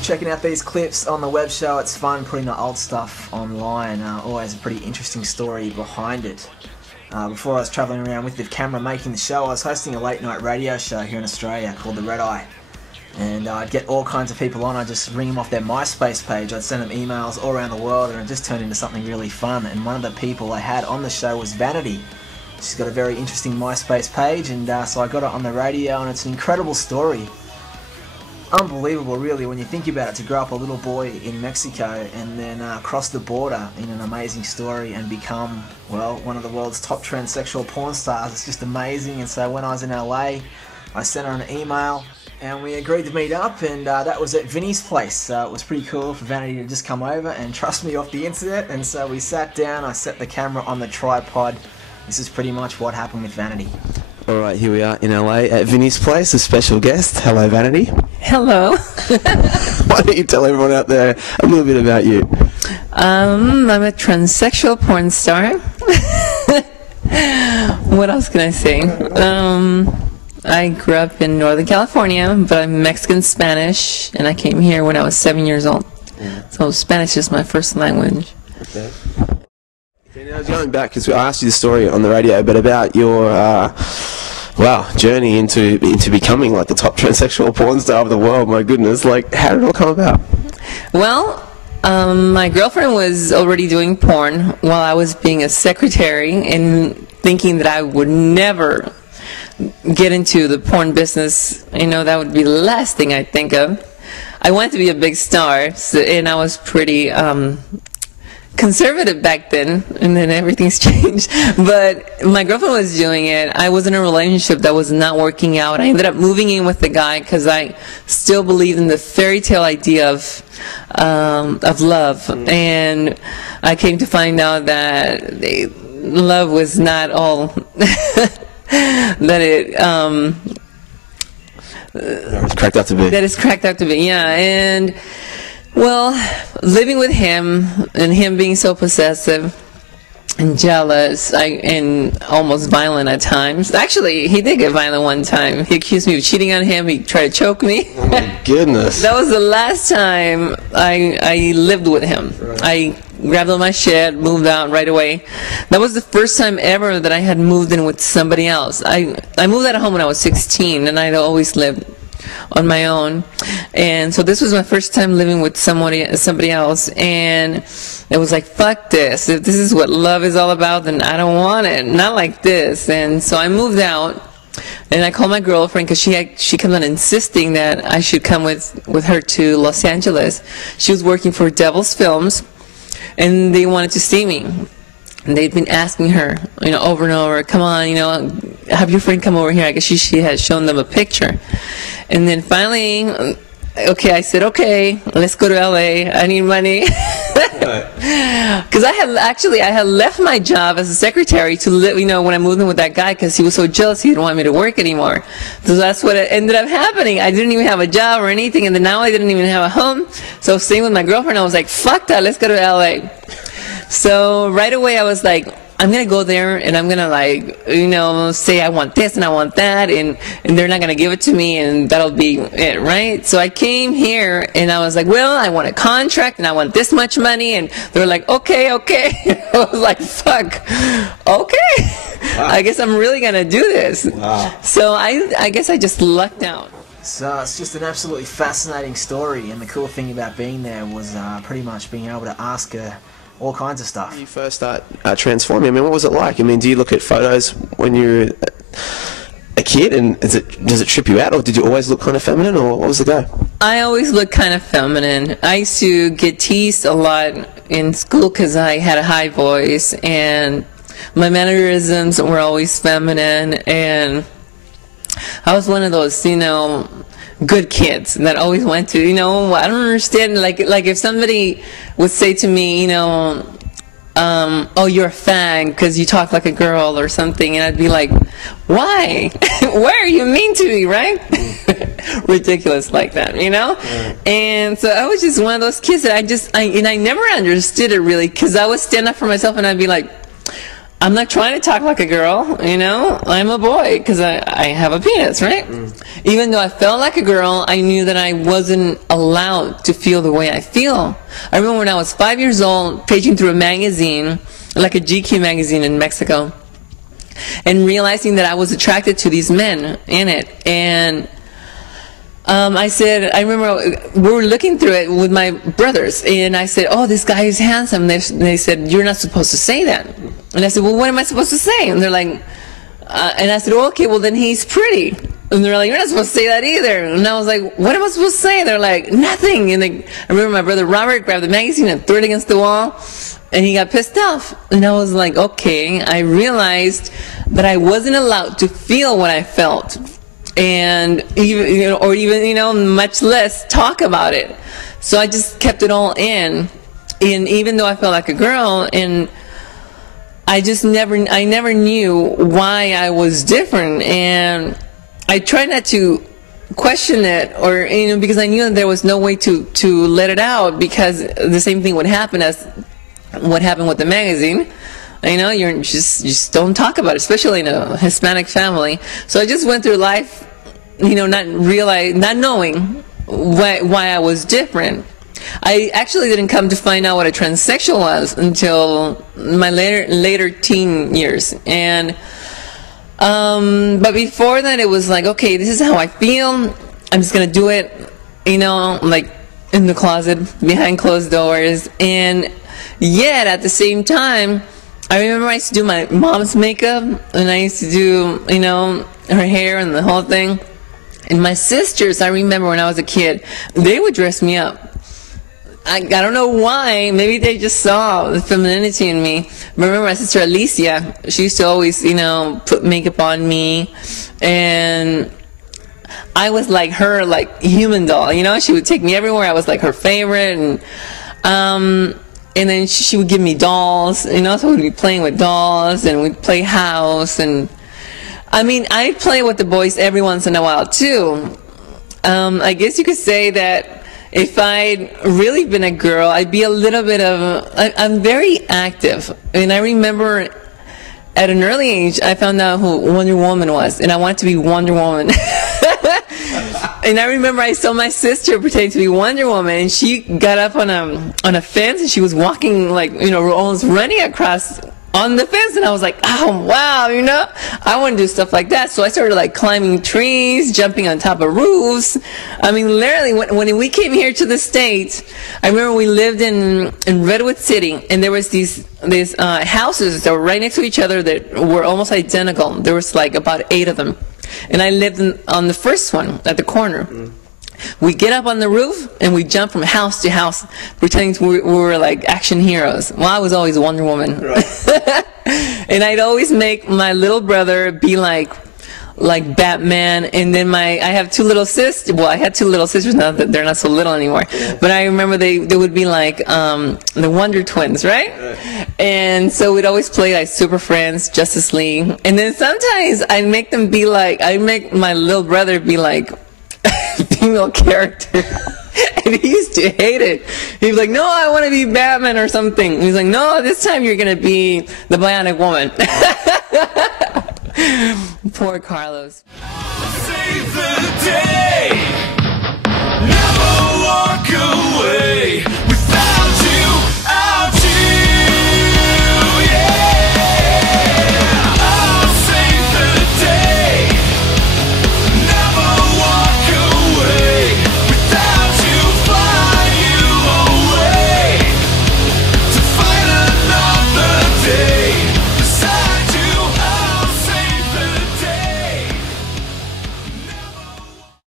for checking out these clips on the web show. It's fun putting the old stuff online. Always a pretty interesting story behind it. Before I was travelling around with the camera making the show, I was hosting a late night radio show here in Australia called The Red Eye. And I'd get all kinds of people on. I'd just ring them off their MySpace page. I'd send them emails all around the world, and it just turned into something really fun. And one of the people I had on the show was Vaniity. She's got a very interesting MySpace page, and so I got it on the radio, and it's an incredible story. Unbelievable, really, when you think about it, to grow up a little boy in Mexico and then cross the border in an amazing story and become, well, one of the world's top transsexual porn stars. It's just amazing. And so when I was in LA, I sent her an email, and we agreed to meet up, and that was at Vinny's place. It was pretty cool for Vaniity to just come over and trust me off the internet, and so we sat down, I set the camera on the tripod. This is pretty much what happened with Vaniity. Alright, here we are in LA at Vinny's place, a special guest. Hello, Vaniity. Hello. Why don't you tell everyone out there a little bit about you? I'm a transsexual porn star. What else can I say? I grew up in Northern California, but I'm Mexican-Spanish, and I came here when I was 7 years old. So Spanish is my first language. Okay. Now, I was going back, because I asked you the story on the radio, but about your journey into becoming like the top transsexual porn star of the world. My goodness, like, how did it all come about? Well, my girlfriend was already doing porn while I was being a secretary and thinking that I would never get into the porn business. You know, that would be the last thing I'd think of. I wanted to be a big star, and I was pretty conservative back then, and then everything's changed. But my girlfriend was doing it. I was in a relationship that was not working out. I ended up moving in with the guy because I still believed in the fairy tale idea of love, and I came to find out that love was not all that it's cracked out to be. That it's cracked out to be, yeah. And well, living with him and him being so possessive and jealous and almost violent at times. Actually, he did get violent one time. He accused me of cheating on him. He tried to choke me. Oh my goodness. That was the last time I lived with him. Right. I grabbed all my shit, moved out right away. That was the first time ever that I had moved in with somebody else. I moved out of home when I was 16, and I'd always lived on my own. And so this was my first time living with somebody else, and it was like, fuck this. If this is what love is all about, then I don't want it. Not like this. And so I moved out, and I called my girlfriend because she kept on insisting that I should come with her to Los Angeles. She was working for Devil's Films, and they wanted to see me. And they'd been asking her, you know, over and over, come on, you know, have your friend come over here. I guess she had shown them a picture. And then finally, okay, I said, okay, let's go to LA. I need money. Because I had left my job as a secretary to live, you know, when I moved in with that guy, because he was so jealous he didn't want me to work anymore. So that's what ended up happening. I didn't even have a job or anything, and then now I didn't even have a home. So staying with my girlfriend, I was like, fuck that, let's go to LA. So right away I was like, I'm going to go there, and I'm going to, like, you know, say I want this and I want that, and they're not going to give it to me, and that'll be it, right? So I came here, and I was like, well, I want a contract, and I want this much money, and they were like, okay, okay. I was like, fuck, okay. Wow. I guess I'm really going to do this. Wow. So I guess I just lucked out. So it's just an absolutely fascinating story, and the cool thing about being there was pretty much being able to ask her all kinds of stuff. When you first start transforming, I mean, what was it like? I mean, do you look at photos when you're a kid, and does it trip you out, or did you always look kind of feminine, or what was the go? I always looked kind of feminine. I used to get teased a lot in school because I had a high voice, and my mannerisms were always feminine, and I was one of those, you know, good kids that always went to, you know, I don't understand, like if somebody would say to me, you know, oh, you're a fag because you talk like a girl or something, and I'd be like, why? Why are you mean to me, right? Ridiculous like that, you know? Yeah. And so I was just one of those kids that I never understood it really, because I would stand up for myself and I'd be like, I'm not trying to talk like a girl, you know. I'm a boy because I have a penis, right? Even though I felt like a girl, I knew that I wasn't allowed to feel the way I feel. I remember when I was 5 years old, paging through a magazine, like a GQ magazine in Mexico, and realizing that I was attracted to these men in it. And I remember we were looking through it with my brothers, and I said, oh, this guy is handsome. They said, you're not supposed to say that. And I said, well, what am I supposed to say? And they're like, and I said, well, okay, well, then he's pretty. And they're like, you're not supposed to say that either. And I was like, what am I supposed to say? They're like, nothing. And I remember my brother Robert grabbed the magazine and threw it against the wall, and he got pissed off. And I was like, okay. I realized that I wasn't allowed to feel what I felt. And even, much less talk about it. So I just kept it all in. And even though I felt like a girl, and I never knew why I was different. And I tried not to question it, or, because I knew that there was no way to let it out, because the same thing would happen as what happened with the magazine. You just don't talk about it, especially in a Hispanic family. So I just went through life, not knowing why I was different. I actually didn't come to find out what a transsexual was until my later teen years. And but before that, it was like, okay, this is how I feel. I'm just gonna do it, like in the closet, behind closed doors. And yet, at the same time, I remember I used to do my mom's makeup, and I used to do, her hair and the whole thing. And my sisters, I remember when I was a kid, they would dress me up. I don't know why. Maybe they just saw the femininity in me. I remember my sister Alicia, she used to always, put makeup on me. And I was like her, like human doll, She would take me everywhere. I was like her favorite. And then she would give me dolls, so we'd be playing with dolls, and we'd play house. And I'd play with the boys every once in a while too. I guess you could say that if I'd really been a girl, I'd be a little bit of I'm very active. And I remember at an early age, I found out who Wonder Woman was, and I wanted to be Wonder Woman. And I remember I saw my sister pretending to be Wonder Woman, and she got up on a fence, and she was walking, like, almost running across on the fence. And I was like, oh wow, I want to do stuff like that. So I started like climbing trees, jumping on top of roofs. Literally, when we came here to the States, I remember we lived in Redwood City, and there was these houses that were right next to each other that were almost identical. There was like about 8 of them. And I lived on the first one at the corner. We get up on the roof, and we jump from house to house, pretending we were like action heroes. Well, I was always Wonder Woman. Right. And I'd always make my little brother be like Batman. And then I have 2 little sisters. Well, I had 2 little sisters, now that they're not so little anymore. Yeah. But I remember they would be like the Wonder Twins, right? And so we'd always play like Super Friends, Justice League. And then sometimes I'd make my little brother be like female character. And he used to hate it. He was like, no, I want to be Batman or something. And he's like, no, this time you're going to be the Bionic Woman. Poor Carlos. Save the day. Never walk away.